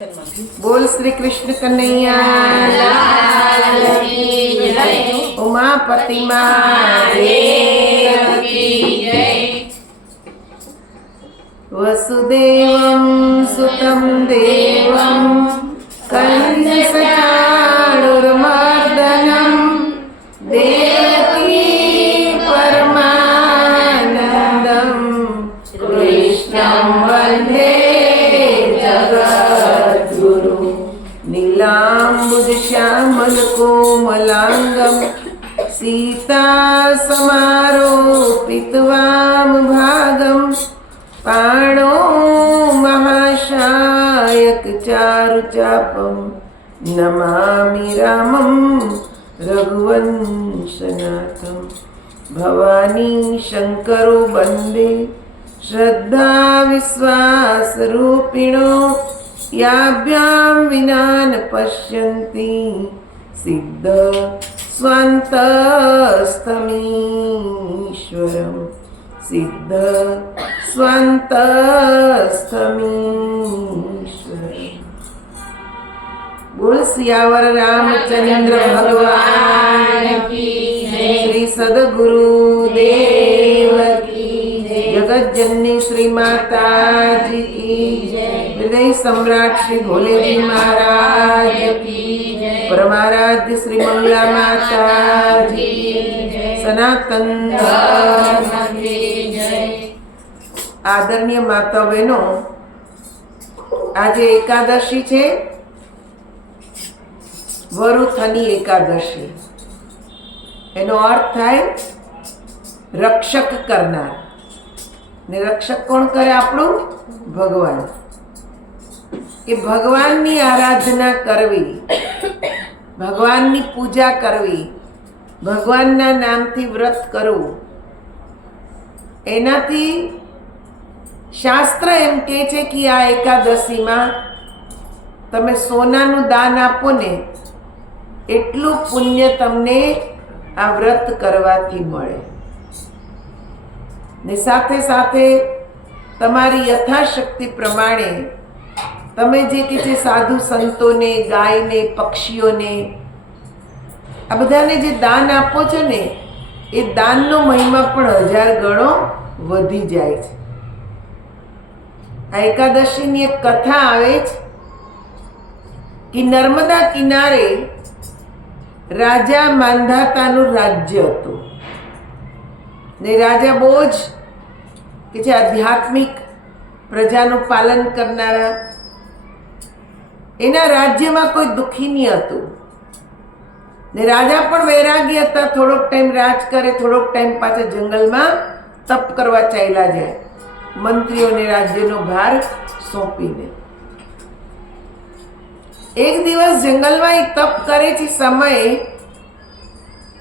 बोल श्री कृष्ण कन्हैया उमापति महादेव की जय। वसुदेवं सुतं देवं कंसचाणूरमर्दनं देवकी परमानन्दं कृष्णं वन्दे जगद्गुरु। नीलाम्बुजश्यामलकोमलाङ्गं सीता समारोपितवामभागं पाणो महाशायक चारुचापं नमामि रामं रघुवंशनाथं। भवानी शंकरो वन्दे श्रद्धा विश्वास रूपिणो याभ्यां विना न पश्यन्ति सिद्ध स्वान्तस्थमीश्वरम् सिद्ध स्वान्तस्थमीश्वरम्। बोल सियावर रामचंद्र भगवान की जय। श्री सद्गुरु देव की जय। जगत जननी श्री माता जी की जय। हृदय सम्राट श्री भोले जी महाराज की जय। परमाराध्य श्री मंगला माता जी की जय। सनातन धर्म की जय। आदरणीय माता बहनो, આજે એકાદશી છે, વરુથની એકાદશી। એનો અર્થ થાય રક્ષક કરનાર, ને રક્ષક કોણ કરે? આપણું ભગવાન। કે ભગવાનની આરાધના કરવી, ભગવાનની પૂજા કરવી, ભગવાનના નામથી વ્રત કરવું, એનાથી શાસ્ત્ર એમ કહે છે કે આ એકાદશીમાં તમે સોનાનું દાન આપો ને એટલું પુણ્ય તમને આ વ્રત કરવાથી મળે, ને સાથે સાથે તમારી યથાશક્તિ પ્રમાણે તમે જે કે છે સાધુ સંતોને, ગાયને, પક્ષીઓને, આ બધાને જે દાન આપો છો ને એ દાનનો મહિમા પણ 1000 ગણો વધી જાય છે। આ એકાદશીની એક કથા આવે છે કે નર્મદા કિનારે રાજા માંધાતાનું રાજ્ય હતું, ને રાજા બહુ જ કે છે આધ્યાત્મિક, પ્રજાનું પાલન કરનારા। એના રાજ્યમાં કોઈ દુઃખી નહીં હતું, ને રાજા પણ વૈરાગી હતા। થોડોક ટાઈમ રાજ કરે, થોડોક ટાઈમ પાછા જંગલમાં તપ કરવા ચાલ્યા જાય, મંત્રીઓને રાજ્યનો ભાર સોંપીને। એક દિવસ જંગલમાં એ તપ કરે છે સમયે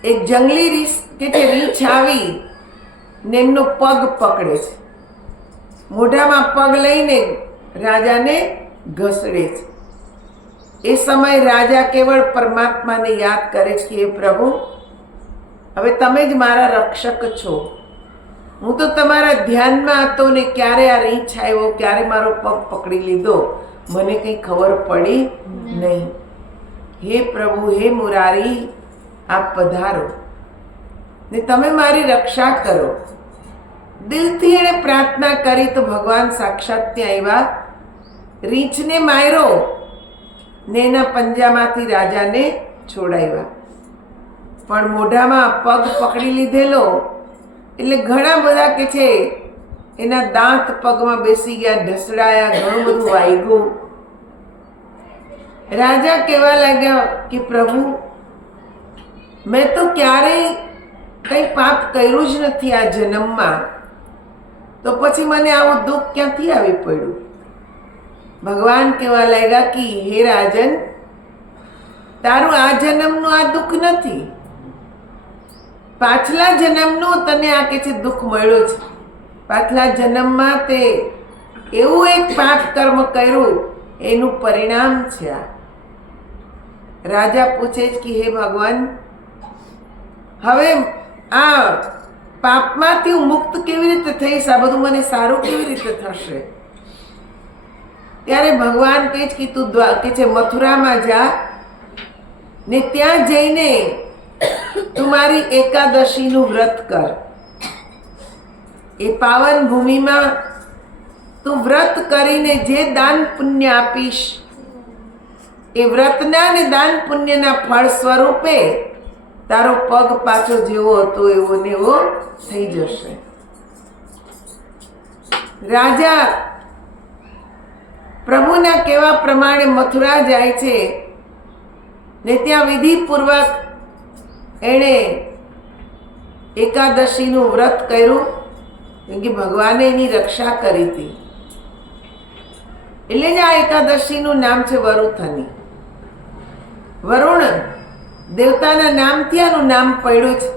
એક જંગલી રીંછ આવી ને એમનો પગ પકડે છે, મોઢામાં પગ લઈને રાજાને ઘસડે છે। એ સમયે રાજા કેવળ પરમાત્માને યાદ કરે છે કે હે પ્રભુ, હવે તમે જ મારા રક્ષક છો, હું તો તમારા ધ્યાનમાં હતો ને ક્યારે આ રીંછ આવ્યો, ક્યારે મારો પગ પકડી લીધો, મને કંઈ ખબર પડી નહીં। હે પ્રભુ, હે મુરારી, આપ પધારો ને તમે મારી રક્ષા કરો। દિલથી એણે પ્રાર્થના કરી તો ભગવાન સાક્ષાત ત્યાં આવ્યા, રીંછને માર્યો ને એના પંજામાંથી રાજાને છોડાવ્યા, પણ મોઢામાં પગ પકડી લીધેલો એટલે ઘણા બધા કે છે એના દાંત પગમાં બેસી ગયા, ઢસડાયા, ઘણું બધું વાગ્યું। રાજા કહેવા લાગ્યા કે પ્રભુ, મેં તો ક્યારેય કંઈ પાપ કર્યું જ નથી આ જન્મમાં, તો પછી મને આવું દુઃખ ક્યાંથી આવી પડ્યું? ભગવાન કહેવા લાગ્યા કે હે રાજન, તારું આ જન્મનું આ દુઃખ નથી, પાછલા જન્મનું તને આ કે છે દુઃખ મળ્યું છે। પાછલા જન્મમાં તે એવું એક પાપ કર્મ કર્યું, એનું પરિણામ છે આ। રાજા પૂછે છે કે હે ભગવાન, હવે આ પાપમાંથી હું મુક્ત કેવી રીતે થઈશ? આ બધું મને સારું કેવી રીતે થશે? ત્યારે ભગવાન કહે છે કે તું કે છે મથુરામાં જા ને ત્યાં જઈને તું મારી એકાદશીનું વ્રત કર. એ પાવન ભૂમિમાં તું વ્રત કરીને જે દાન પુણ્ય આપીશ એ વ્રતના ને દાન પુણ્યના ફળ સ્વરૂપે તારો પગ પાછો જેવો હતો એવો ને એવો થઈ જશે. રાજા પ્રભુના કહેવા પ્રમાણે મથુરા જાય છે ને ત્યાં વિધિપૂર્વક એણે એકાદશીનું વ્રત કર્યું, કેમ કે ભગવાને એની રક્ષા કરી હતી. એટલે જ આ એકાદશીનું નામ છે વરુથની. વરુણ દેવતાના નામથી આનું નામ પડ્યું છે.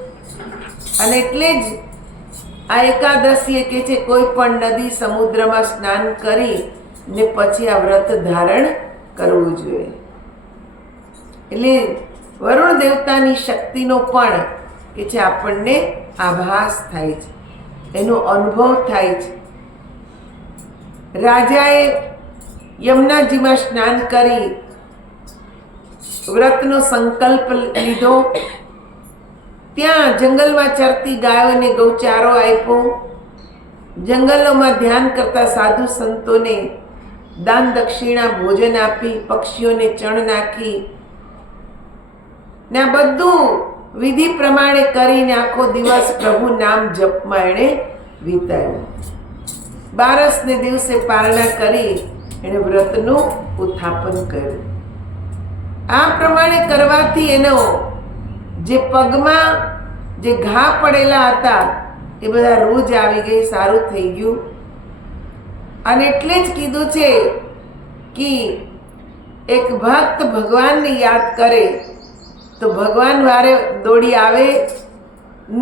અને એટલે જ આ એકાદશી કે છે કોઈ પણ નદી સમુદ્રમાં સ્નાન કરી ને પછી આ વ્રત ધારણ કરવું જોઈએ. એટલે વરુણ દેવતાની શક્તિનો પણ કે છે આપણને આભાસ થાય છે, એનો અનુભવ થાય છે. રાજાએ યમુનાજીમાં સ્નાન કરી વ્રતનો સંકલ્પ લીધો. ત્યાં જંગલમાં ચરતી ગાયોને ગૌચારો આપ્યો. જંગલોમાં ધ્યાન કરતા સાધુ સંતોને દાન દક્ષિણા ભોજન આપી, પક્ષીઓને ચણ નાખી ને આ બધું વિધિ પ્રમાણે કરીને આખો દિવસ પ્રભુ નામ જપમાં એણે વિતાવ્યો. 12ને દિવસે પારણા કરી એણે વ્રતનું ઉત્થાપન કર્યું. આ પ્રમાણે કરવાથી એનો જે પગમાં જે ઘા પડેલા હતા એ બધા રોજ આવી ગઈ, સારું થઈ ગયું. અને એટલે જ કીધું છે કે એક ભક્ત ભગવાનને યાદ કરે તો ભગવાન વારે દોડી આવે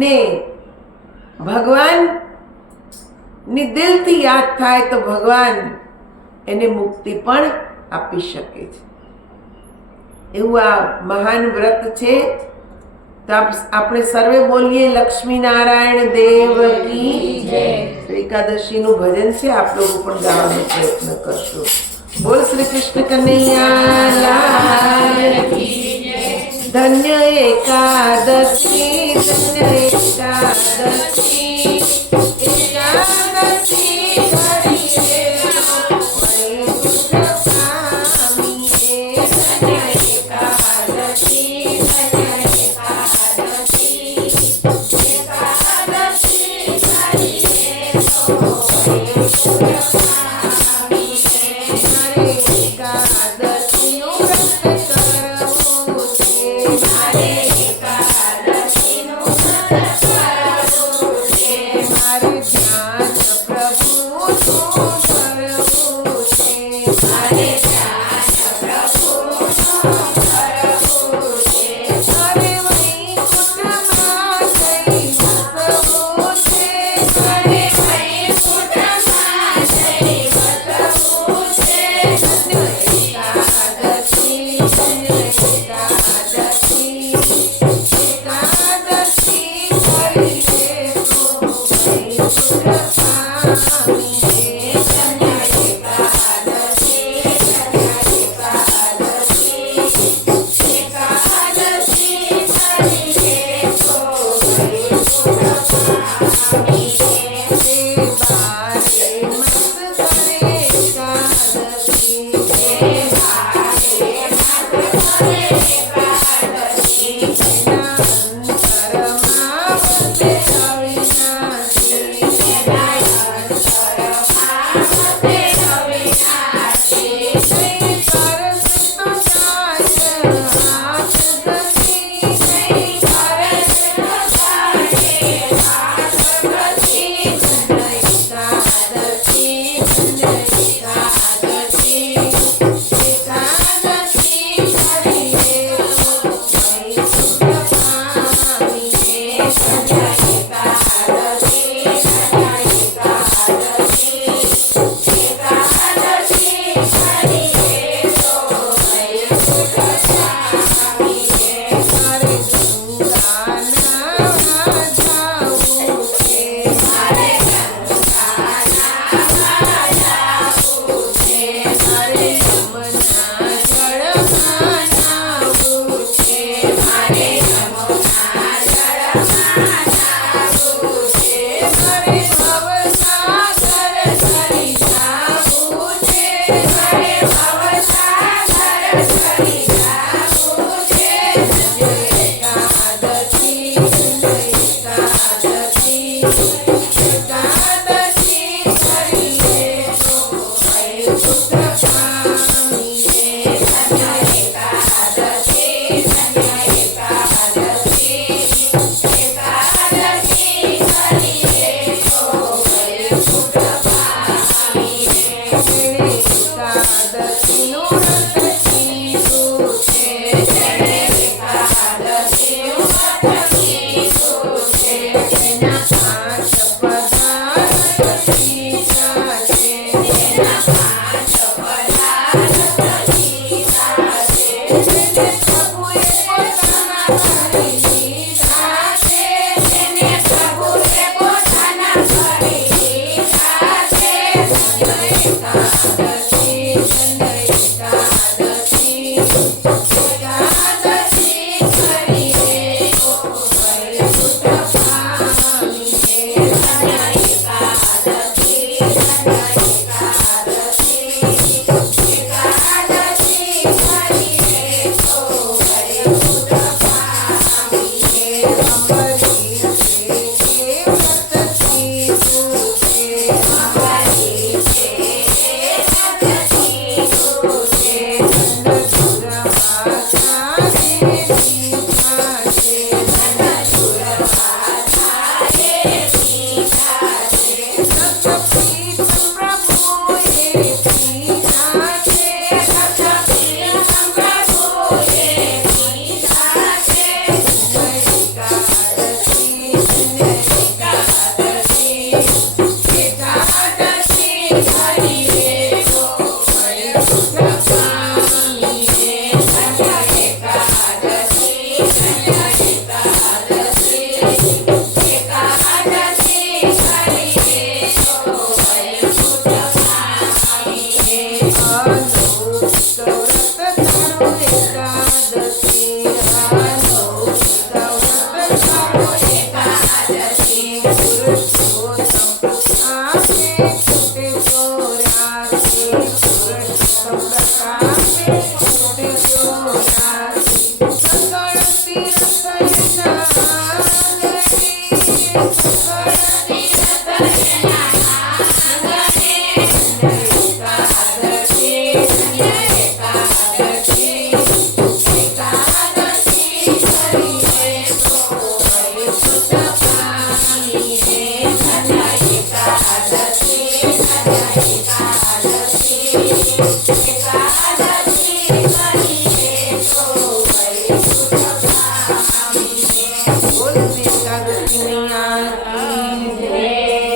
ને ભગવાનની દિલથી યાદ થાય તો ભગવાન એને મુક્તિ પણ આપી શકે છે. એવું આ મહાન વ્રત છે. તો આપણે સર્વે બોલીએ લક્ષ્મી નારાયણ દેવ કી જય. એકાદશીનું ભજન છે, આપ લોકો પણ ગાવાનો પ્રયત્ન કરશો. બોલ શ્રી કૃષ્ણ કનૈયા લાલ કી જય. ધન્ય એકાદશી, ધન્ય એકાદશી, એકાદશી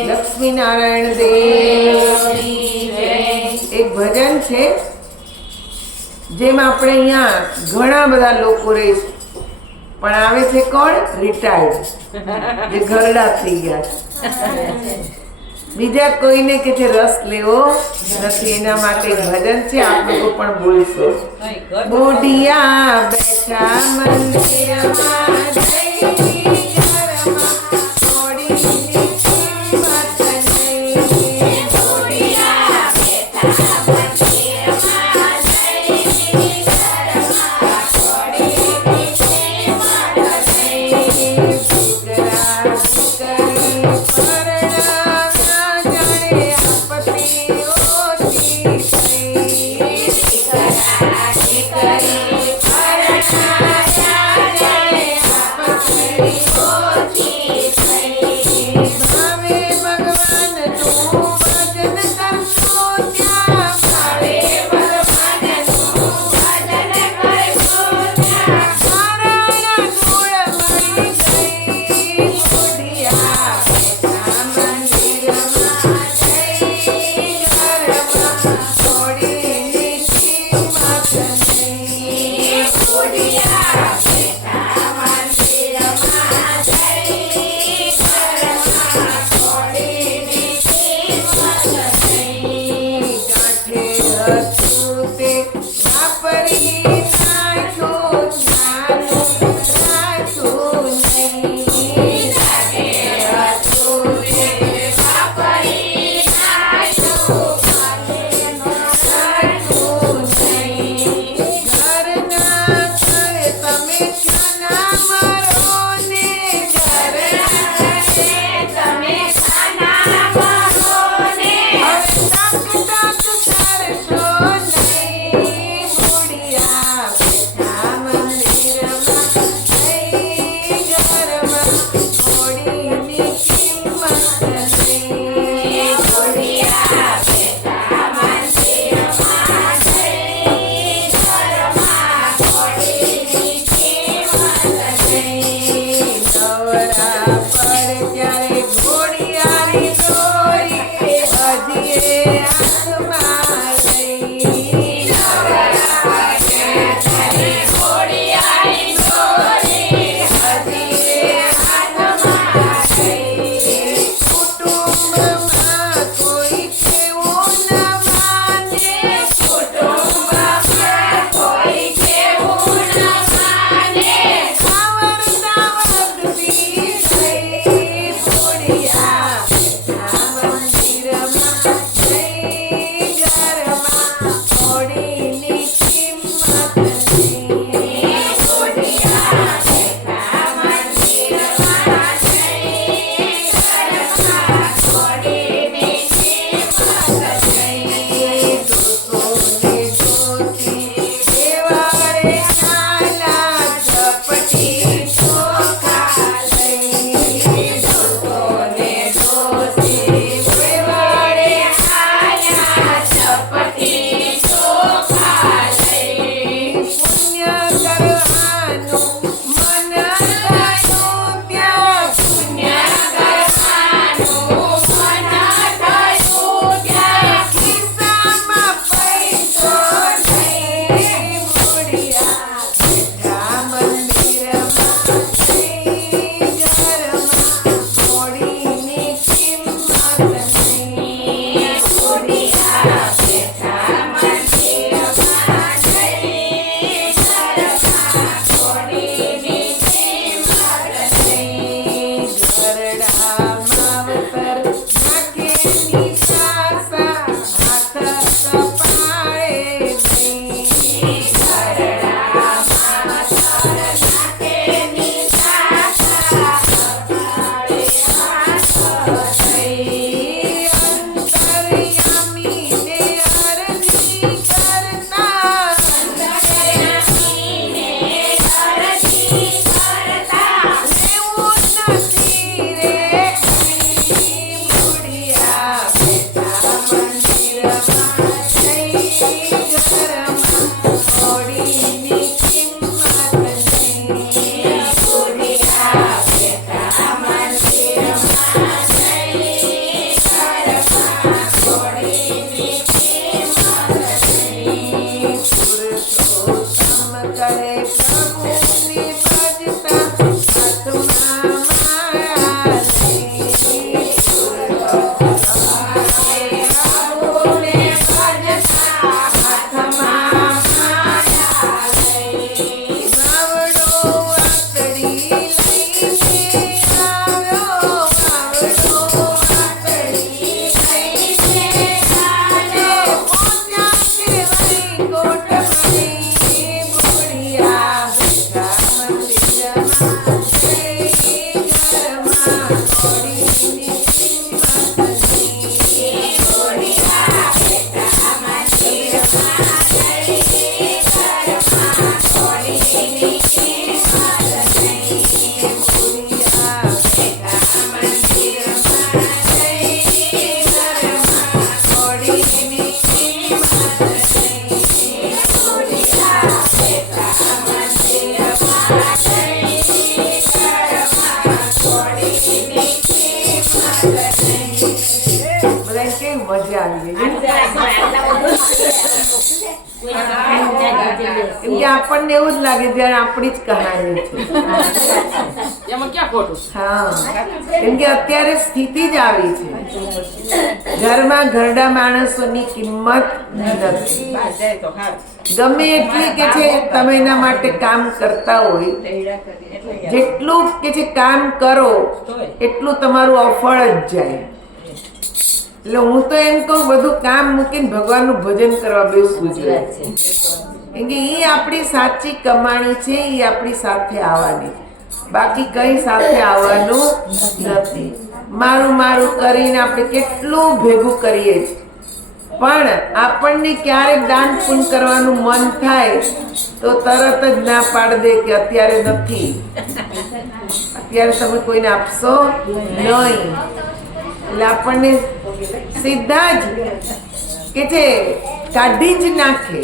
લક્ષ્મીનારાયણ દેવ એક ભજન છે જેમાં આપણે અહીંયા ઘણા બધા લોકો રહે છે, પણ આવે છે કોણ? રિટાયર્ડ, જે ઘરડા થઈ ગયા છે. બીજા કોઈને કે છે રસ લેવો નથી, એના માટે ભજન છે. આપ લોકો પણ બોલશો. બોડિયા બેઠા મંદિરમાં જઈ ઘરમાં થોડીની કિંમત નહીં. બુઢિયા બેઠા મંદિરમાં જઈ, ઘરમાં થોડીની કિંમત નહીં. પુરુષોત્તમ કહે પ્રભુની ભજતા હાથમાં માળા લઈ. પ્રભુને ભજતા હાથમાં માળા લઈ. વાવડો વાતડી લઈને આવ્યો, વાવડો વાતડી લઈને આવ્યો. પહોંચ્યા કે વૈકુંઠમણી, બુઢિયા બેઠા મંદિરમાં જઈ, ઘરમાં થોડીની કિંમત નહીં. બુઢિયા બેઠા મંદિરમાં જઈ, ઘરમાં થોડીની કિંમત નહીં. બુઢિયા બેઠા મંદિરમાં જઈ, ઘરમાં થોડીની કિંમત નહીં. બુઢિયા બેઠા મંદિરમાં જઈ, ઘરમાં થોડીની કિંમત નહીં. બધાને કેવી મજા આવી ગઈ. કેમ કે આપણને એવું જ લાગે જ્યારે આપણી જ કહાની છે. એમાં ક્યાં ખોટું? હા, કેમ કે અત્યારે સ્થિતિ જ આવી છે. ઘરમાં ઘરડા માણસોની કિંમત નથી. જાય તો હાર. ગમે એટલી કે છે તમે એના માટે કામ કરતા હોય, જેટલું કે છે કામ કરો એટલું તમારું અફળ જ જાય. એટલે હું તો એમ કહું બધું કામ મૂકીને ભગવાનનું ભજન કરવા બેસવું જોઈએ. કેમ કે એ આપણી સાચી કમાણી છે, એ આપણી સાથે આવવાની, બાકી કઈ સાથે આવવાનું નથી. મારું મારું કરીને આપણે કેટલું ભેગું કરીએ છીએ, પણ આપણને ક્યારેક દાન પુણ્ય કરવાનું મન થાય તો તરત જ ના પાડ દે કે અત્યારે નથી, અત્યારે તમે કોઈને આપશો નહીં. એટલે આપણને સીધા જ કે છે કાઢી જ નાખે.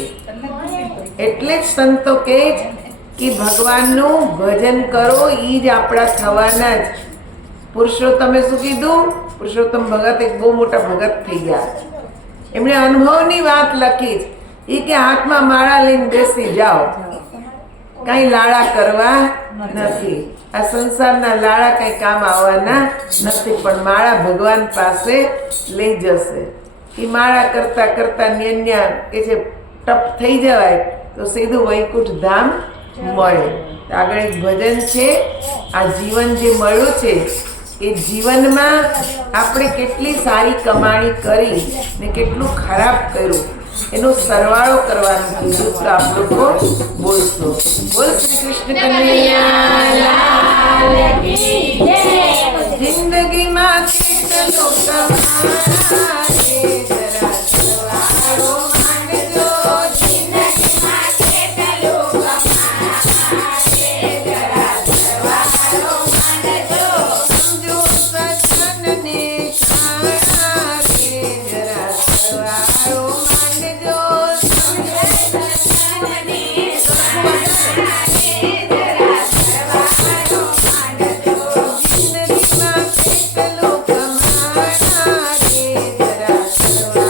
એટલે જ સંતો કહે કે ભગવાનનું ભજન કરો, એ જ આપણા થવાના જ. પુરુષોત્તમે શું કીધું? પુરુષોત્તમ ભગત એક બહુ મોટા ભગત થઈ ગયા. એમણે અનુભવની વાત લખી છે. એ કે હાથમાં માળા લઈને બેસી જાઓ, કાંઈ લાડા કરવા નથી. આ સંસારના લાડા કંઈ કામ આવવાના નથી, પણ માળા ભગવાન પાસે લઈ જશે. એ માળા કરતા કરતા ન્યા કે છે ટપ થઈ જવાય તો સીધું વૈકુંઠ ધામ મળે. આગળ એક ભજન છે, આ જીવન જે મળ્યું છે એ જીવનમાં આપણે કેટલી સારી કમાણી કરી ને કેટલું ખરાબ કર્યું એનો સરવાળો કરવાનું કીધું તો આપ લોકો બોલશો. બોલ શ્રી કૃષ્ણ કનૈયા લાલ કી જય. જિંદગીમાં કેટલું કમાયા રે, જરા સરવાળો માંડજો. જિંદગીમાં કેટલું કમાયા રે, જરા સરવાળો માંડજો. સમજો સજ્જનને શાણા રે, જરા સરવાળો માંડજો. સમજો સજ્જનને શાણા રે, જરા સરવાળો માંડજો. જિંદગીમાં કેટલું કમાયા રે, જરા સરવાળો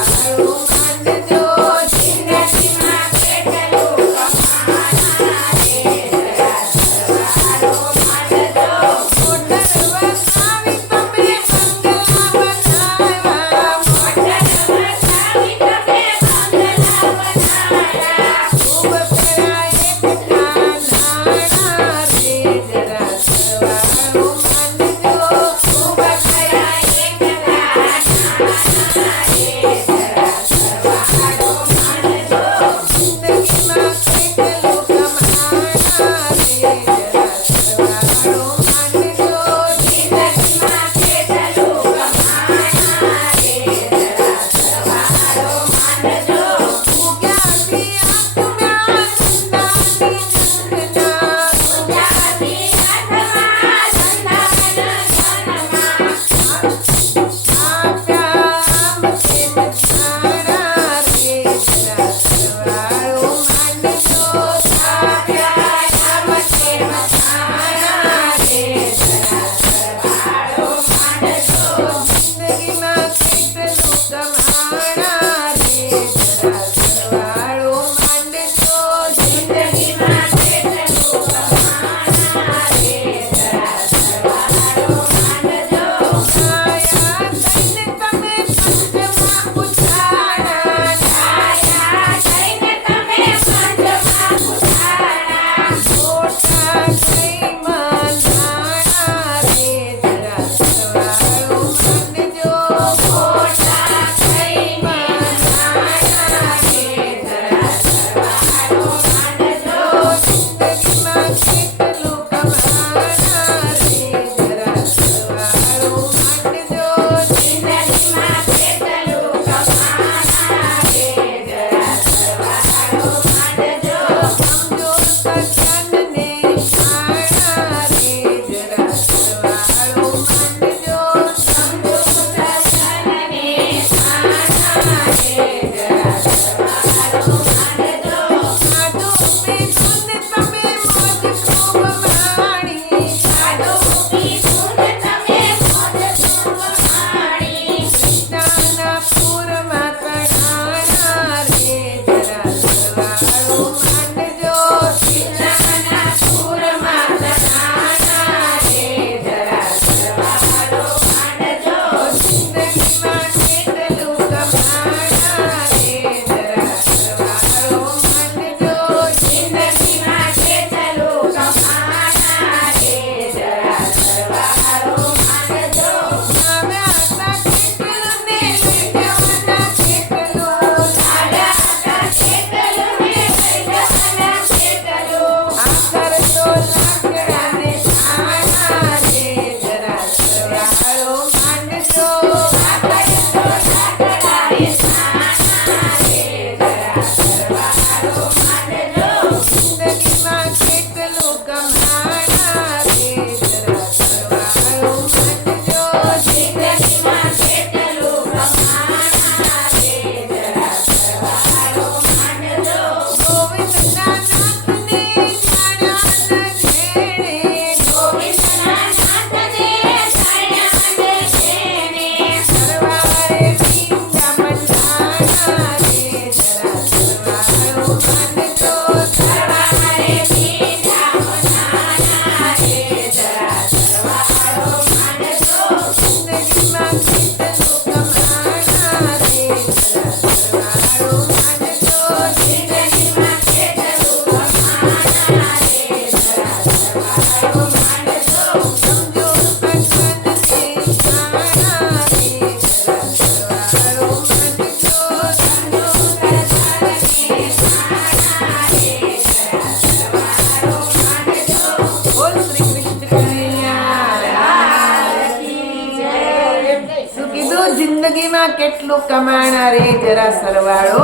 જિંદગીમાં કેટલું કમાણા રે જરા સરવાળો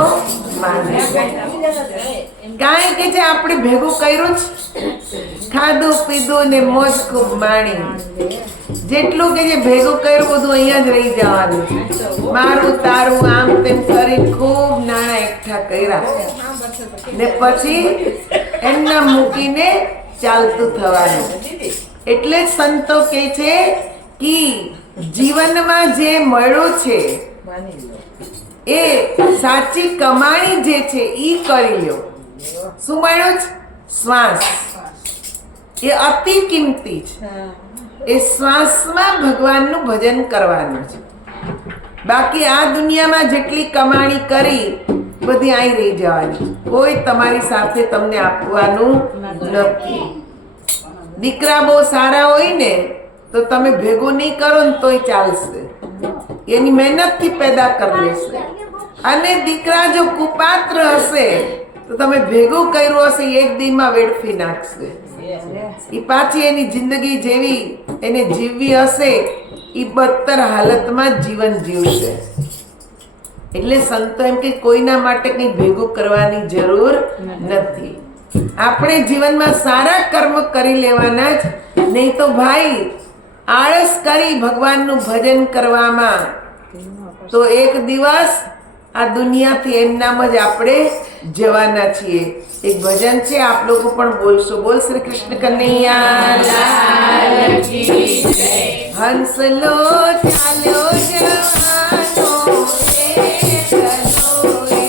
માને. કાંઈ કે છે આપણે ભેગું કર્યું જ, ખાધું પીધું ને મોજ ખૂબ માણી. જેટલું કે જે ભેગું કર્યું બધું અહીંયા જ રહી જવાનું છે. મારું તારું આમ તેમ કરી ખૂબ નાણાં એકઠા કર્યા ને પછી એમના મૂકીને ચાલતું થવાનું. એટલે જ સંતો કે છે કે જીવનમાં જે મળ્યું છે એ સાચી કમાણી જે છે એ કરી લ્યો. શું મળ્યું છે? શ્વાસ. એ અતિ કિંમતી છે. એ શ્વાસમાં ભગવાનનું ભજન કરવાનું છે. બાકી આ દુનિયામાં જેટલી કમાણી કરી બધી અહીં રહી જવાની, કોઈ તમારી સાથે તમને આપવાનું નથી. દીકરા બહુ સારા હોય ને તો તમે ભેગું નહીં કરો ને તોય ચાલશે, એની મહેનતથી પેદા કરી લેશે. અને દીકરા જો કુપાત્ર હશે તો તમે ભેગું કર્યું હશે એક દિનમાં વેડફી નાખશે. એ પાછી એની જિંદગી જેવી એને જીવવી હશે એ બદતર હાલતમાં જીવન જીવશે. એટલે સંતો એમ કે કોઈના માટે કંઈ ભેગું કરવાની જરૂર નથી. આપણે જીવનમાં સારા કર્મ કરી લેવાના જ, નહીં તો ભાઈ આળસ કરી ભગવાનનું ભજન કરવામાં તો એક દિવસ આ દુનિયાથી એમનામ જ આપણે જવાના છીએ. એક ભજન છે, આપ લોકો પણ બોલશો. બોલ શ્રી કૃષ્ણ કનૈયા લાલ કી જય. હંસલો ચાલ્યો જવાનો રે ચલો રે.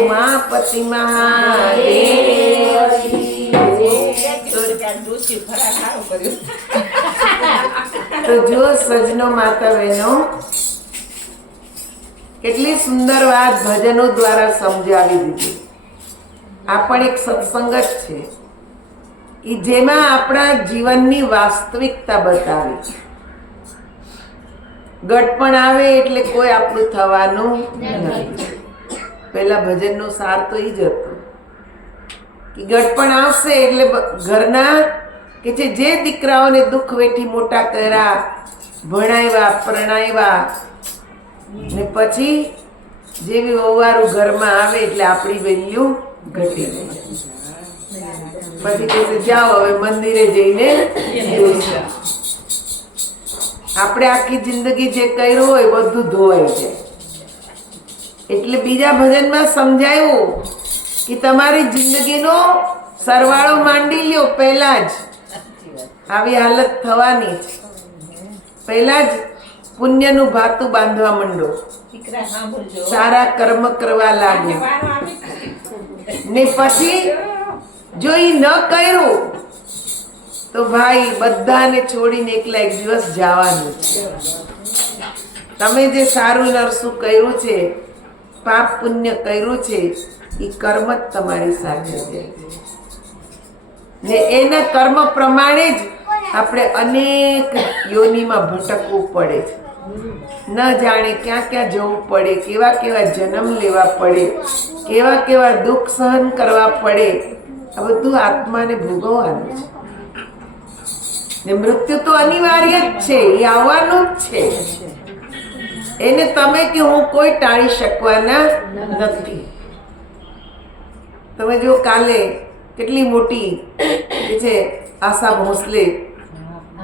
ઉમાપતિ મહાદેવ. તો જો સજનો માતા બહેનો કેટલી સુંદર વાત ભજનો દ્વારા સમજાવી દીધી. આ પણ એક સત્સંગ જ છે કે જેમાં આપણા જીવનની વાસ્તવિકતા બતાવી. ગટપણ આવે એટલે કોઈ આપણું થવાનું નથી. પહેલા ભજનનો સાર તો એ જ હતો કે ગટપણ આવશે એટલે ઘરના કે જે દીકરાઓને દુઃખ વેઠી મોટા કર્યા, ભણાવ્યા, પરણાવ્યા, ને પછી જેવી વહુવારું ઘરમાં આવે એટલે આપણી વેલ્યુ ઘટી ગઈ. પછી કહે જાઓ હવે મંદિરે જઈને આપણે આખી જિંદગી જે કર્યું હોય બધું ધોવાઈ જાય. એટલે બીજા ભજનમાં સમજાયું કે તમારી જિંદગીનો સરવાળો માંડી લ્યો. પહેલા જ આવી હાલત થવાની છે. પહેલા જ પુણ્યનું ભાતું બાંધવા માંડો, સારા કર્મ કરવા લાગો, ને પછી જો ઈ ન કર્યું તો ભાઈ બધાને છોડીને એકલા એક દિવસ જવાનું છે. તમે જે સારું નરસું કર્યું છે, પાપ પુણ્ય કર્યું છે, એ કર્મ જ તમારી સાથે છે. ને એના કર્મ પ્રમાણે જ આપણે અનેક યોનિમાં ભટકવું પડે છે. ન જાણે ક્યાં ક્યાં જવું પડે, કેવા કેવા જન્મ લેવા પડે, કેવા કેવા દુઃખ સહન કરવા પડે. આ બધું આત્માને ભોગવવાનું છે. ને મૃત્યુ તો અનિવાર્ય જ છે, એ આવવાનું જ છે. એને તમે કે હું કોઈ ટાળી શકવાના નથી. તમે જો કાલે કેટલી મોટી કે છે આશા ભોંસલે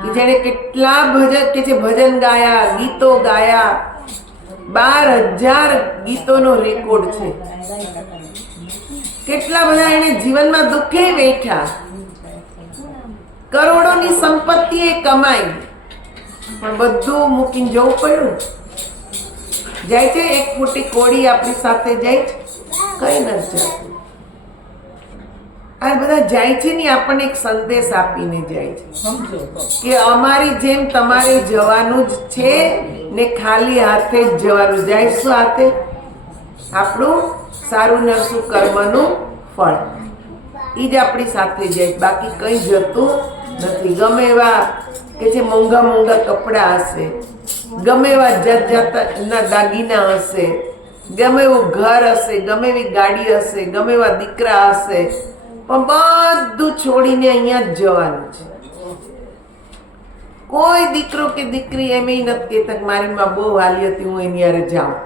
કે જેને કેટલા ભજન કે છે ભજન ગાયા, ગીતો ગાયા, 12,000 ગીતોનો રેકોર્ડ છે. કેટલા બધા એને જીવનમાં દુઃખે વેઠા, કરોડોની સંપત્તિ એ કમાઈ, પણ બધું મૂકીને જવું પડ્યું. જાય છે એક મોટી કોડી આપણી સાથે જાય છે, કઈ નથી જતું. આ બધા જાય છે ને આપણને એક સંદેશ આપીને જાય છે કે અમારી જેમ તમારે જવાનું જ છે, ને ખાલી હાથે જ જવાનું. જઈશું હાથે આપણું સારું નરસું કર્મનું ફળ એ જ આપણી સાથે જાય, બાકી કંઈ જતું નથી. ગમે એવા કે છે મોંઘા મોંઘા કપડાં હશે, ગમે એવા જાત જાતના દાગીના હશે, ગમે એવું ઘર હશે, ગમે એવી ગાડી હશે, ગમે એવા દીકરા હશે, પણ બધું છોડીને અહીંયા જ જવાનું છે. કોઈ દીકરો કે દીકરી એમ નથી કહેતા મારી માં બહુ હાલી હતી હું એની યારે જાઉં.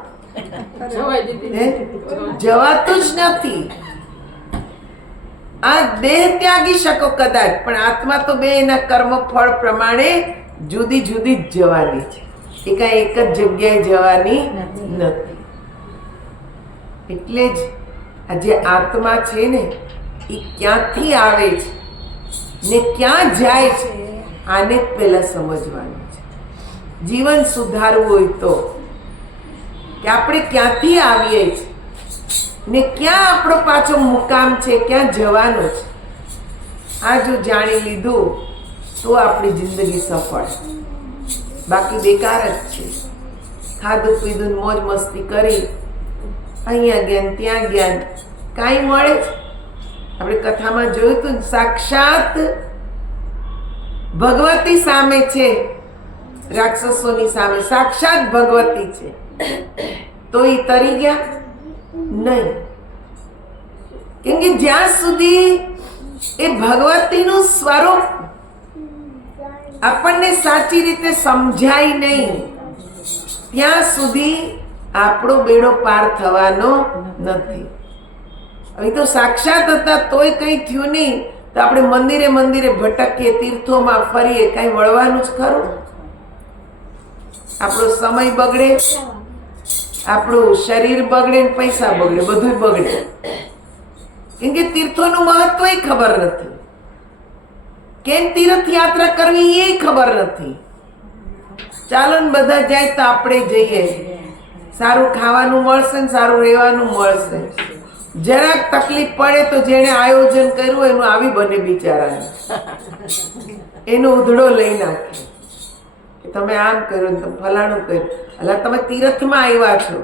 જવાતું જ નથી. આ દેહ ત્યાગી શકો કદાચ, પણ આત્મા તો બે એના કર્મ ફળ પ્રમાણે જુદી જુદી જ જવાની છે, એ કાંઈ એક જ જગ્યાએ જવાની નથી. એટલે જ આ જે આત્મા છે ને એ ક્યાંથી આવે છે ને ક્યાં જાય છે, આને જ પહેલા સમજવાનું છે. જીવન સુધારવું હોય તો કે આપણે ક્યાંથી આવીએ છીએ ને ક્યાં આપણો પાછો મુકામ છે, ક્યાં જવાનો છે, આ જો જાણી લીધું તો આપણી જિંદગી સફળ. બાકી બેકાર જ છે. ખાધું પીધું મોજ મસ્તી કરી અહીંયા ગયા ત્યાં ગયા, કાંઈ મળે છે? આપણે કથામાં જોયું હતું, સાક્ષાત ભગવતી સામે છે, રાક્ષસોની સામે સાક્ષાત ભગવતી છે, તો એ તરી ગયા નહીં. કેમ કે જ્યાં સુધી એ ભગવતીનું સ્વરૂપ આપણને સાચી રીતે સમજાય નહીં, ત્યાં સુધી આપણો બેડો પાર થવાનો નથી. હવે તો સાક્ષાત હતા તોય કંઈ થયું નહીં, તો આપણે મંદિરે મંદિરે ભટકીએ, તીર્થોમાં ફરીએ, કાંઈ વળવાનું જ ખરું? આપણો સમય બગડે, આપણું શરીર બગડે, પૈસા બગડે, બધું બગડે. કેમ કે તીર્થોનું મહત્વ ખબર નથી, કેમ તીર્થયાત્રા કરવી એ ખબર નથી. ચાલો ને બધા જાય તો આપણે જઈએ, સારું ખાવાનું મળશે ને સારું રહેવાનું મળશે. જરાક તકલીફ પડે તો જેણે આયોજન કર્યું એનું આવી બને બિચારાને, એનો ઉધડો લઈ નાખે. તમે આમ કર્યું ને તમે ફલાણું કર્યું. એટલે તમે તીર્થમાં આવ્યા છો,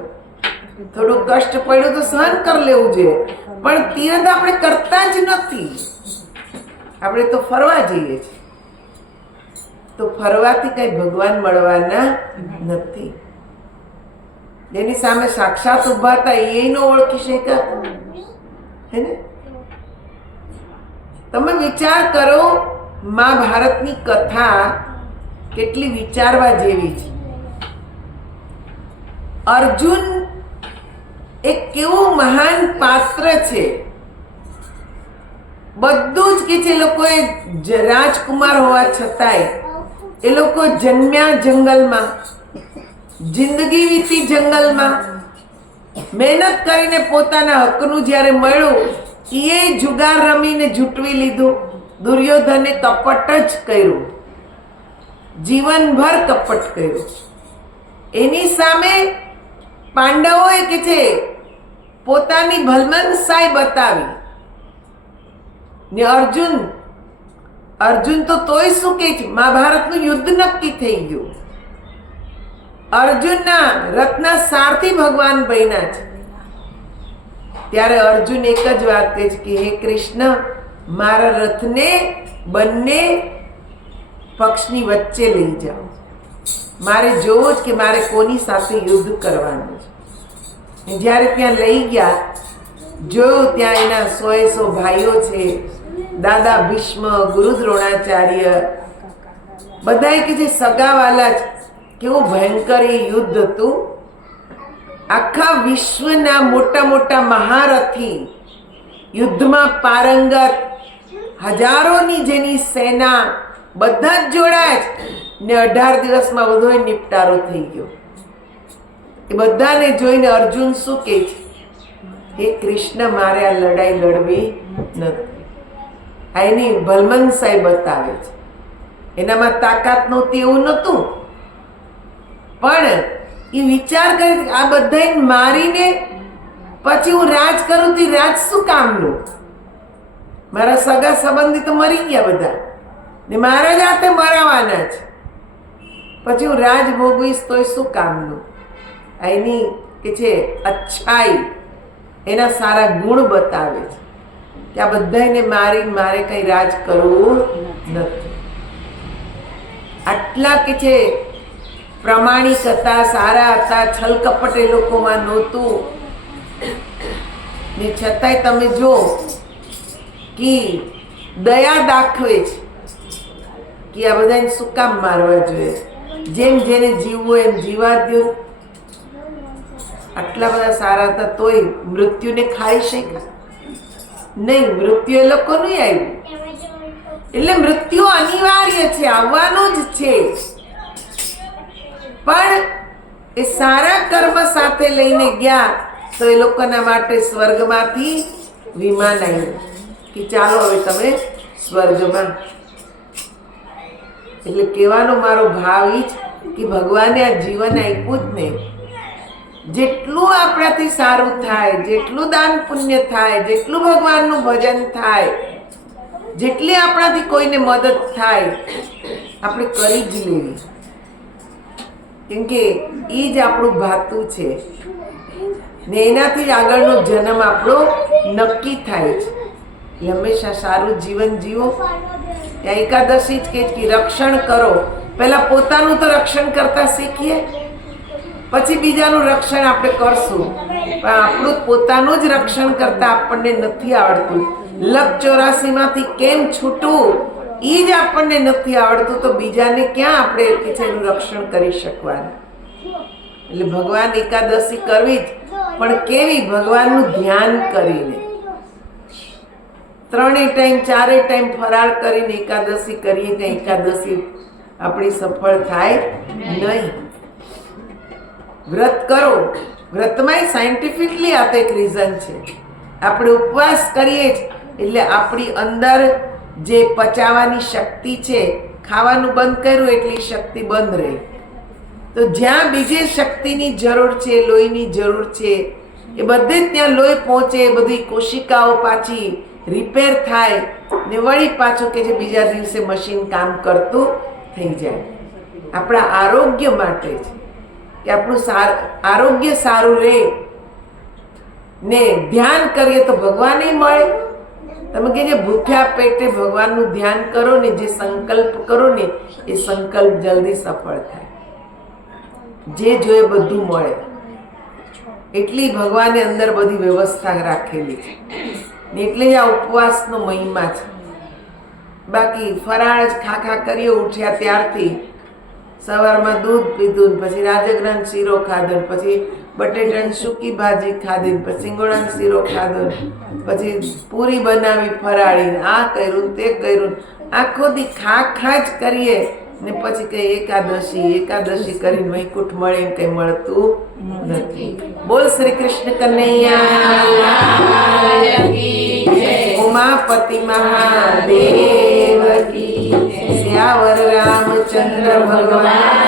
થોડું કષ્ટ પડ્યું તો સહન કરી લેવું જોઈએ, પણ તીર્થ આપણે કરતા જ નથી. આપણે તો ફરવા જઈએ છીએ, તો ફરવાથી કઈ ભગવાન મળવાના નથી. જેની સામે સાક્ષાત ઉભા હતા એ ન ઓળખી શક્યા, હે ને? તમે વિચાર કરો, મહાભારતની કથા કેટલી વિચારવા જેવી છે. અર્જુન એક કેવું મહાન પાત્ર છે. બધું જ કે છે, લોકોએ રાજકુમાર હોવા છતાંય એ લોકો જન્મ્યા જંગલમાં, જિંદગી વીતી જંગલમાં, મહેનત કરીને પોતાના હકનું જ્યારે મળ્યું એ જુગાર રમીને જૂટવી લીધું. દુર્યોધને કપટ જ કર્યું, જીવનભર કપટ કર્યું. એની સામે પાંડવોએ કે છે પોતાની ભલમનસાઈ બતાવી ને અર્જુન તો તોય શું કે છે, મહાભારતનું યુદ્ધ નક્કી થઈ ગયું. અર્જુનના રથના સારથી ભગવાન બન્યા છે. ત્યારે અર્જુન એક જ વાત કહે છે કે હે કૃષ્ણ, મારા રથને બંને પક્ષની વચ્ચે લઈ જાઓ. મારે જોવું જ કે મારે કોની સાથે યુદ્ધ કરવાનું છે. જ્યારે ત્યાં લઈ ગયા, જોયું ત્યાં એના 100 ભાઈઓ છે, દાદા ભીષ્મ, ગુરુ દ્રોણાચાર્ય, બધાએ કે જે સગાવાલા જ. કેવું ભયંકર એ યુદ્ધ હતું. આખા વિશ્વના મોટા મોટા મહારથી, યુદ્ધમાં પારંગત, હજારોની જેની સેના, બધા જ જોડાયા ને 18 દિવસમાં બધો નિપટારો થઈ ગયો. એ બધાને જોઈને અર્જુન શું કહે છે, હે કૃષ્ણ, મારે આ લડાઈ લડવી નથી. આ એની ભલમનસાઈ બતાવે છે. એનામાં તાકાત નહોતી એવું નહોતું, પણ એ વિચાર કરે આ બધાને મારીને પછી હું રાજ કરું તો રાજ શું કામનું? મારા સગા સંબંધી તો મરી ગયા બધા ને મારા જ હાથે મરાવાના છે, પછી હું રાજ ભોગવીશ તોય શું કામનું? એની કે છે અચ્છાઈ, એના સારા ગુણ બતાવે છે કે આ બધાને મારીને મારે કઈ રાજ કરવું નથી. આટલા કે છે પ્રમાણિક હતા, સારા હતા, છલ કપટ એ લોકોમાં નહોતું. ને છતાંય તમે જો કે દયા દાખવે છે કે આ બધાને શું કામ મારવા જોઈએ, જેમ જેને જીવવું એમ જીવા દો. આટલા બધા સારા હતા તોય મૃત્યુને ખાઈ શક્યા નહીં. મૃત્યુ એ લોકોનું આવ્યું, એટલે મૃત્યુ અનિવાર્ય છે, આવવાનું જ છે, પણ એ સારા કર્મ સાથે લઈને ગયા તો એ લોકોના માટે સ્વર્ગમાંથી વિમાન આવ્યું કે ચાલો હવે તમે સ્વર્ગમાં. એટલે કહેવાનો મારો ભાવ ઈ જ કે ભગવાને આ જીવન આપ્યું જ ને, જેટલું આપણાથી સારું થાય, જેટલું દાન પુણ્ય થાય, જેટલું ભગવાનનું ભજન થાય, જેટલી આપણાથી કોઈને મદદ થાય આપણે કરી જ લેવી, કેમ કે એ જ આપણું ભાતું છે ને એનાથી જ આગળનો જન્મ આપણો નક્કી થાય છે. એટલે હંમેશા સારું જીવન જીવો. ત્યાં એકાદશી જ કે રક્ષણ કરો. પહેલા પોતાનું તો રક્ષણ કરતા શીખીએ, પછી બીજાનું રક્ષણ આપણે કરશું. પણ આપણું પોતાનું જ રક્ષણ કરતા આપણને નથી આવડતું. લક 84 માંથી કેમ છૂટવું એ જ આપણને નથી આવડતું, તો બીજાને ક્યાં આપણે એનું રક્ષણ કરી શકવાનું. એટલે ભગવાન એકાદશી કરવી જ, પણ કેવી? ભગવાનનું ધ્યાન કરીને. 3 ટાઈમ 4 ટાઈમ ફરાળ કરીને એકાદશી કરીએ કે એકાદશી આપણી સફળ થાય નહીં. વ્રત કરો. વ્રતમાં સાયન્ટિફિકલી આ તો એક રીઝન છે. આપણે ઉપવાસ કરીએ જ એટલે આપણી અંદર જે પચાવવાની શક્તિ છે, ખાવાનું બંધ કર્યું એટલી શક્તિ બંધ રહી. તો જ્યાં બીજે શક્તિની જરૂર છે, લોહીની જરૂર છે, એ બધે જ ત્યાં લોહી પહોંચે, બધી કોશિકાઓ પાછી રિપેર થાય ને વળી પાછું કે જે બીજા દિવસે મશીન કામ કરતું થઈ જાય. આપણા આરોગ્ય માટે છે કે આપણું આરોગ્ય સારું રહે ને ધ્યાન કરીએ તો ભગવાને મળે. તમે કે જે ભૂખ્યા પેટે ભગવાનનું ધ્યાન કરો ને, જે સંકલ્પ કરો ને એ સંકલ્પ જલ્દી સફળ થાય. જે જોઈએ બધું મળે. એટલી ભગવાને અંદર બધી વ્યવસ્થા રાખેલી છે ને એટલે જ આ ઉપવાસનો મહિમા છે. બાકી ફરાળ જ ખા કરીએ ઉઠ્યા ત્યારથી, સવારમાં દૂધ પીધું, પછી રાજગરાનો શીરો ખાધો, પછી બટેટાની સૂકી ભાજી ખાધી, પછી સિંગોડાનો શીરો ખાધો, પછી પૂરી બનાવી ફરાળી, આ કર્યું તે કર્યું, આખો દી ખા જ કરીએ ને પછી કઈ એકાદશી કરીને વૈકુંઠ મળે એમ કઈ મળતું નથી. બોલ શ્રી કૃષ્ણ કનૈયા, ઉમાપતિ મહાદેવ કી, શ્યાવર રામચંદ્ર ભગવાન